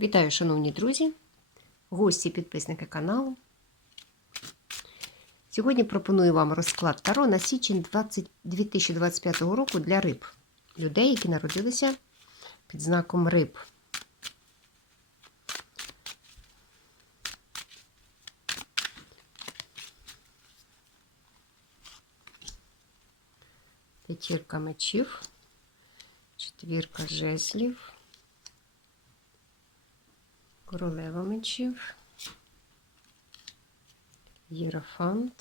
Вітаю, шановні друзі, гості, підписники каналу. Сьогодні пропоную вам розклад Таро на січень 20 2025 року для риб, людей, які народилися під знаком риб. П'ятірка мечів, четвірка жезлів. Королева мечів, Єрофант,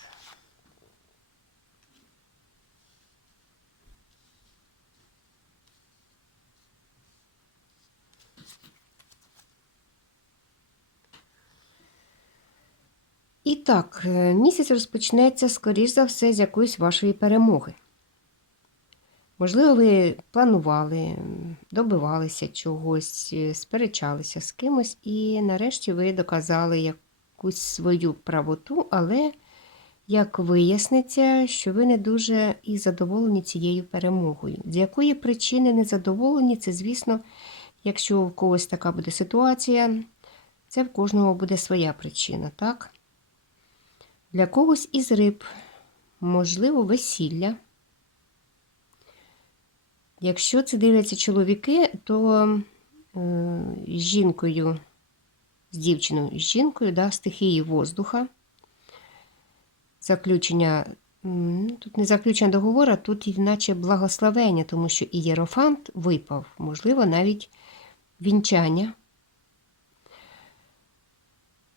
І так, е, місяць розпочнеться, скоріш за все, з якоїсь вашої перемоги. Можливо, ви планували, добивалися чогось, е, сперечалися з кимось, і нарешті ви доказали якусь свою правоту, але як виясниться, що ви не дуже і задоволені цією перемогою. З якої причини не задоволені, це, звісно, якщо в когось така буде ситуація, це в кожного буде своя причина, так? Для когось із риб, можливо, весілля. Якщо це дивляться чоловіки, то е, з жінкою, з дівчиною з жінкою, да, стихії воздуха, заключення, тут не заключення договору, а тут іначе благословення, тому що і єрофант випав, можливо, навіть вінчання.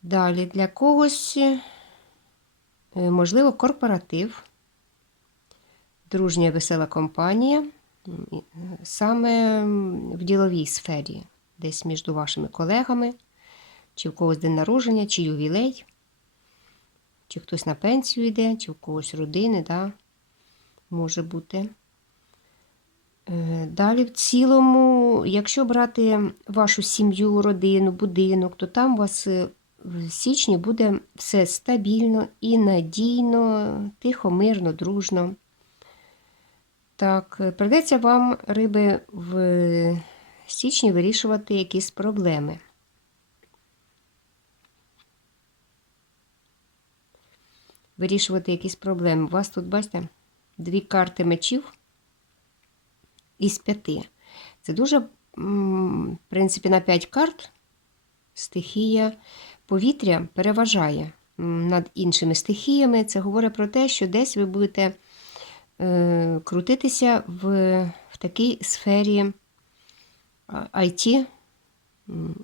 Далі для когось, е, можливо, корпоратив, дружня весела компанія саме в діловій сфері, десь між вашими колегами, чи в когось день народження, чи ювілей, чи хтось на пенсію йде, чи в когось родини, да, може бути. Е, далі, в цілому, якщо брати вашу сім'ю, родину, будинок, то там у вас е, в січні буде все стабільно і надійно, тихо, мирно, дружно. Так, е, придеться вам, риби, в січні вирішувати якісь проблеми. Вирішувати якісь проблеми. У вас тут, бачите, дві карти мечів із п'яти. Це дуже, в принципі, на п'ять карт стихія повітря переважає над іншими стихіями. Це говорить про те, що десь ви будете. Е, крутитися в, в такій сфері IT,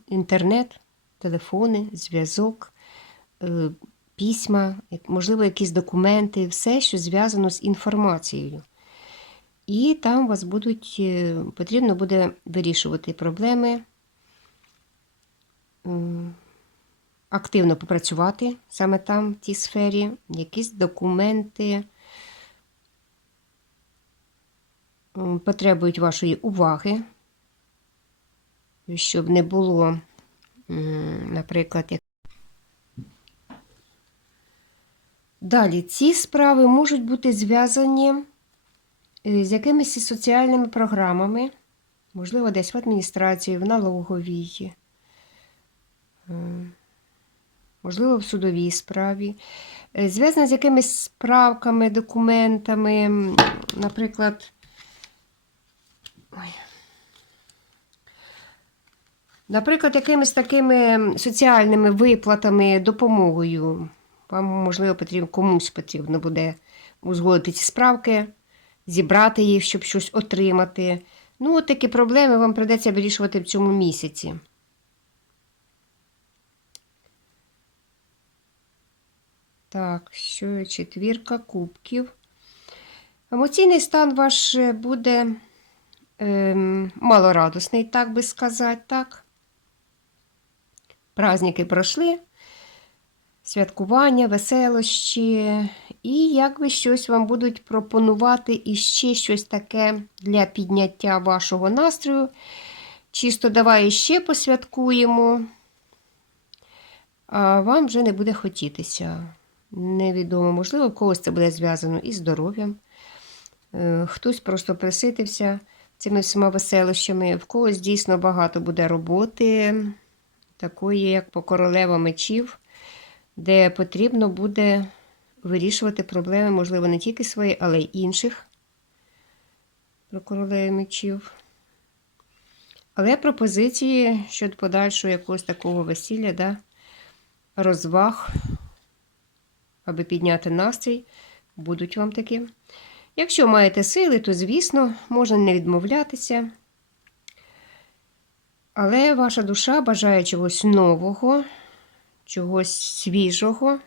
інтернет, телефони, зв'язок, е, письма, можливо, якісь документи, все, що зв'язано з інформацією. І там вас будуть, е, потрібно буде вирішувати проблеми, активно попрацювати саме там, в тій сфері, якісь документи. Потребують вашої уваги, щоб не було, наприклад, як. Далі, ці справи можуть бути зв'язані е, з якимись соціальними програмами, можливо, десь в адміністрації, в налоговій, е, можливо, в судовій справі, е, зв'язані з якимись справками, документами, наприклад, Ой. Наприклад, якимись такими соціальними виплатами, допомогою. Вам, можливо, потрібно, комусь потрібно буде узгодити ці справки, зібрати їх, щоб щось отримати. Ну, от такі проблеми вам придеться вирішувати в цьому місяці. Так, що четвірка кубків. Емоційний стан ваш буде ем, малорадосний, так би сказати, так. Праздники пройшли, святкування, веселощі, і якби щось вам будуть пропонувати іще щось таке для підняття вашого настрою. Чисто давай ще посвяткуємо, а вам вже не буде хотітися. Невідомо, можливо, в когось це буде зв'язано із здоров'ям. Е, хтось просто приситився цими всіма веселощами. В когось дійсно багато буде роботи, такої, як по королева мечів, де потрібно буде вирішувати проблеми, можливо, не тільки свої, але й інших про королеву мечів. Але пропозиції щодо подальшого якогось такого весілля, да, розваг, аби підняти настрій, будуть вам такі. Якщо маєте сили, то, звісно, можна не відмовлятися. Але ваша душа бажає чогось нового, чогось свіжого.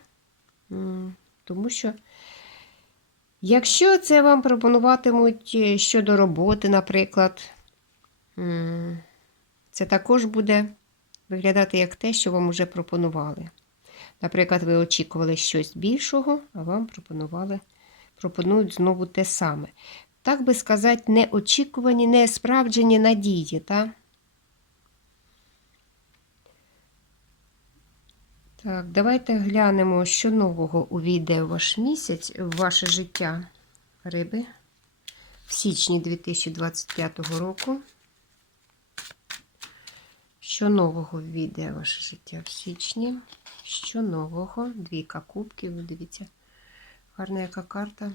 Тому що, якщо це вам пропонуватимуть е, щодо роботи, наприклад, це також буде виглядати як те, що вам вже пропонували. Наприклад, ви очікували щось більшого, а вам пропонували, пропонують знову те саме. Так би сказати, неочікувані, не справджені надії. Так? Так, давайте глянемо, що нового увійде в ваш місяць, в ваше життя риби в січні 2025 року. Що нового ввійде в ваше життя в січні? Що нового? Двійка кубків. Дивіться, гарна яка карта.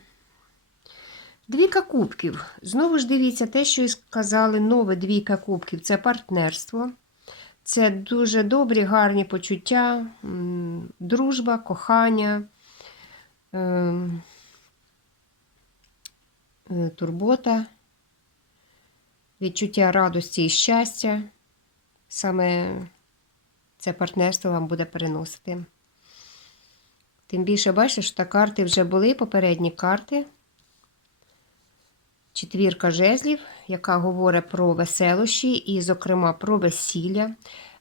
Двійка кубків. Знову ж дивіться, те, що і сказали, нове двійка кубків це партнерство. Це дуже добрі, гарні почуття, дружба, кохання, ем, е, турбота, відчуття радості і щастя. Саме це партнерство вам буде переносити. Тим більше, бачите, що та карти вже були попередні карти. Четвірка жезлів, яка говорить про веселощі і, зокрема, про весілля.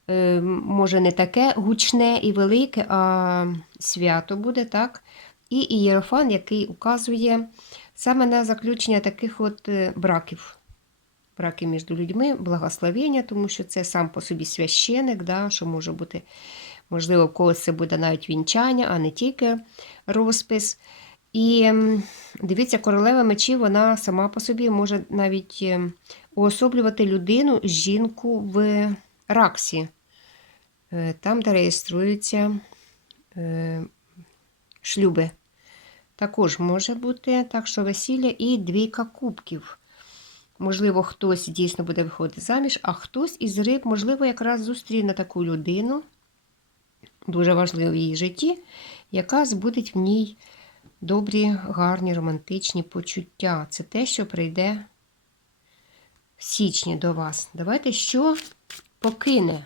Е, Може, не таке гучне і велике, а свято буде, так? І ієрофан, який указує саме на заключення таких от е, браків. Браки між людьми, благословення, тому що це сам по собі священик, да, що може бути, можливо, в когось це буде навіть вінчання, а не тільки розпис. І дивіться, королева мечів, вона сама по собі може навіть е, уособлювати людину, жінку в раксі, е, там, де реєструються е, шлюби. Також може бути так, що весілля і двійка кубків. Можливо, хтось дійсно буде виходити заміж, а хтось із риб, можливо, якраз зустріне таку людину, дуже важливу в її житті, яка збудить в ній добрі, гарні, романтичні почуття. Це те, що прийде в січні до вас. Давайте, що покине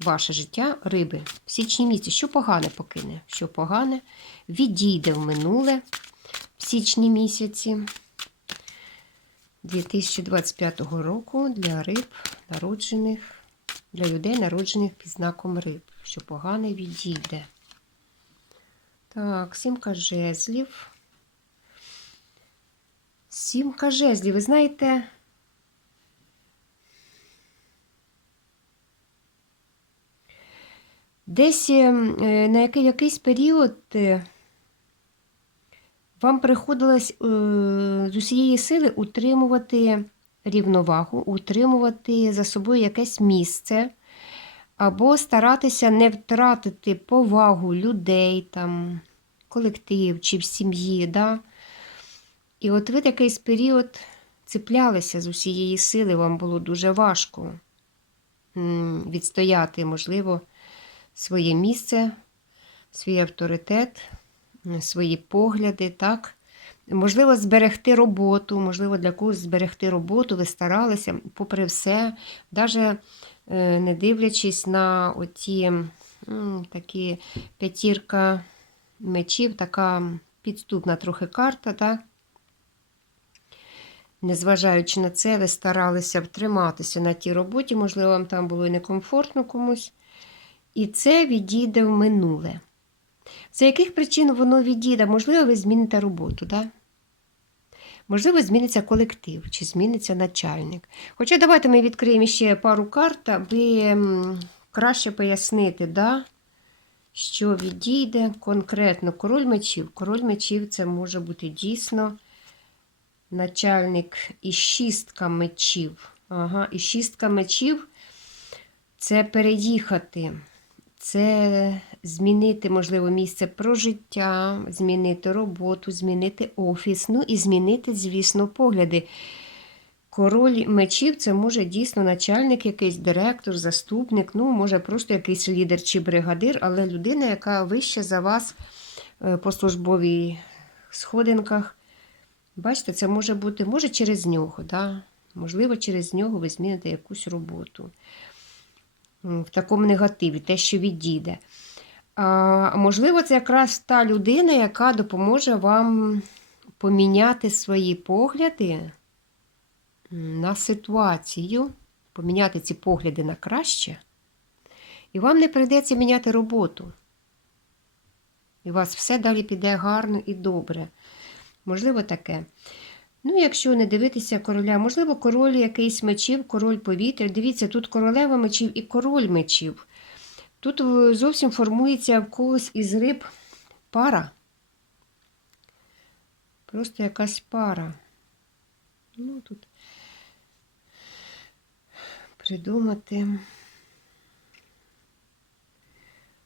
ваше життя риби в січні місяці. Що погане покине? Що погане відійде в минуле в січні місяці 2025 року для риб, народжених, для людей, народжених під знаком риб. Що погане відійде. Так, сімка жезлів. Сімка жезлів. Ви знаєте, десь е, на який, якийсь період е, вам приходилось е, з усієї сили утримувати рівновагу, утримувати за собою якесь місце, або старатися не втратити повагу людей, там, колектив чи в сім'ї. Да? І от ви якийсь період цеплялися з усієї сили, вам було дуже важко відстояти, можливо, своє місце, свій авторитет, свої погляди, так? Можливо, зберегти роботу, можливо, для когось зберегти роботу, ви старалися, попри все, навіть не дивлячись на оті такі п'ятірка мечів, така підступна трохи карта, так? Незважаючи на це, ви старалися втриматися на тій роботі, можливо, вам там було і некомфортно комусь. І це відійде в минуле. За яких причин воно відійде? Можливо, ви зміните роботу, так? Можливо, зміниться колектив чи зміниться начальник. Хоча давайте ми відкриємо ще пару карт, аби краще пояснити, да, що відійде конкретно король мечів. Король мечів це може бути дійсно начальник і шістка мечів. Ага, і шістка мечів це переїхати, це змінити, можливо, місце прожиття, змінити роботу, змінити офіс, ну і змінити, звісно, погляди. Король мечів це може дійсно начальник, якийсь директор, заступник, ну, може, просто якийсь лідер чи бригадир, але людина, яка вища за вас е, по службовій сходинках. Бачите, це може бути, може через нього, да? можливо, через нього ви зміните якусь роботу. В такому негативі, те, що відійде. Можливо, це якраз та людина, яка допоможе вам поміняти свої погляди на ситуацію, поміняти ці погляди на краще, і вам не прийдеться міняти роботу. І у вас все далі піде гарно і добре. Можливо, таке. Ну, якщо не дивитися короля, можливо, король якийсь мечів, король повітря. Дивіться, тут королева мечів і король мечів. Тут е, зовсім формується в когось із риб пара. Просто якась пара. Ну, тут придумати.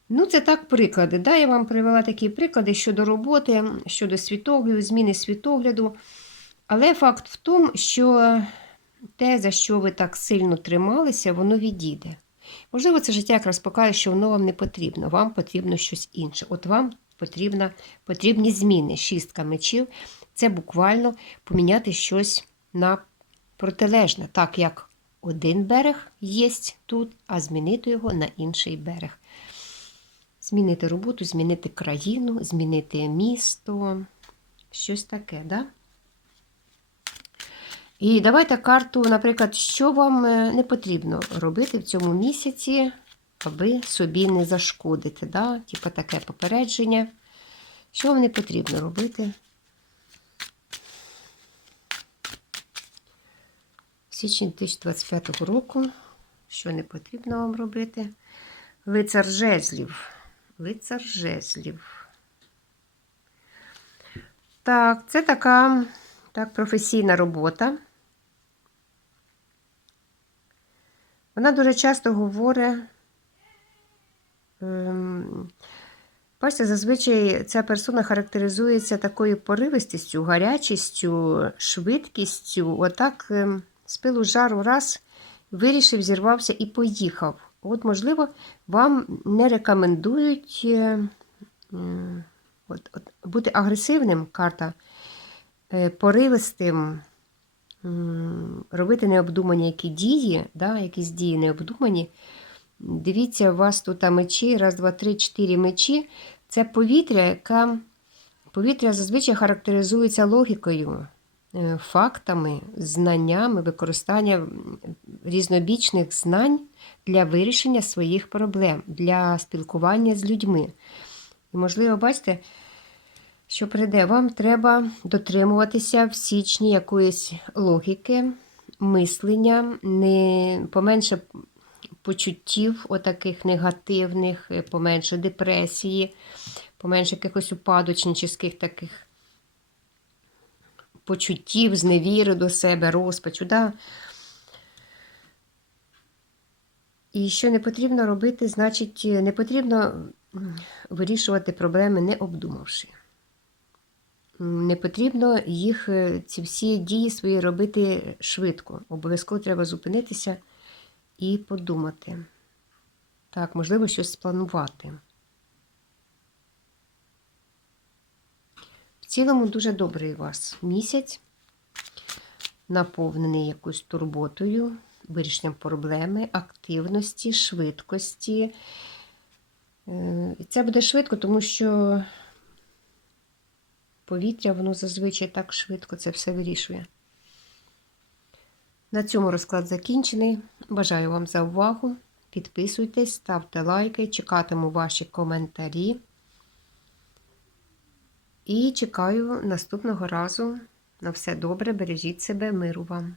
Ну, це так приклади. Да, я вам привела такі приклади щодо роботи, щодо світогляду, зміни світогляду. Але факт в тому, що те, за що ви так сильно трималися, воно відійде. Можливо, це життя якраз покаже, що воно вам не потрібно, вам потрібно щось інше. От вам потрібна, потрібні зміни. Шістка мечів це буквально поміняти щось на протилежне, так як один берег є тут, а змінити його на інший берег. Змінити роботу, змінити країну, змінити місто, щось таке, да? І давайте карту, наприклад, що вам е, не потрібно робити в цьому місяці, аби собі не зашкодити. Да? Типу таке попередження. Що вам не потрібно робити? В січні 2025 року. Що не потрібно вам робити? Лицар жезлів. Лицар жезлів. Так, це така так, професійна робота. Вона дуже часто говорить, ем, бачите, зазвичай ця персона характеризується такою поривистістю, гарячістю, швидкістю. Отак ем, з пилу жару раз вирішив, зірвався і поїхав. От, можливо, вам не рекомендують е, бути агресивним карта, е, поривистим, робити необдумані які дії, да, якісь дії необдумані. Дивіться, у вас тут мечі, раз, два, три, чотири мечі. Це повітря, яке повітря зазвичай характеризується логікою, е, фактами, знаннями, використання різнобічних знань для вирішення своїх проблем, для спілкування з людьми. І, можливо, бачите, що прийде, вам треба дотримуватися в січні якоїсь логіки, мислення, не поменше почуттів отаких негативних, поменше депресії, поменше якихось упадочничих таких почуттів, зневіри до себе, розпачу. Да? І що не потрібно робити, значить, не потрібно вирішувати проблеми, не обдумавши. Не потрібно їх, е, ці всі дії свої робити швидко. Обов'язково треба зупинитися і подумати. Так, можливо, щось спланувати. В цілому дуже добрий у вас місяць, наповнений якоюсь турботою, вирішенням проблеми, активності, швидкості. Е, І це буде швидко, тому що повітря, воно зазвичай так швидко це все вирішує. На цьому розклад закінчений. Бажаю вам за увагу. Підписуйтесь, ставте лайки, чекатиму ваші коментарі. І чекаю наступного разу. На все добре, бережіть себе, миру вам.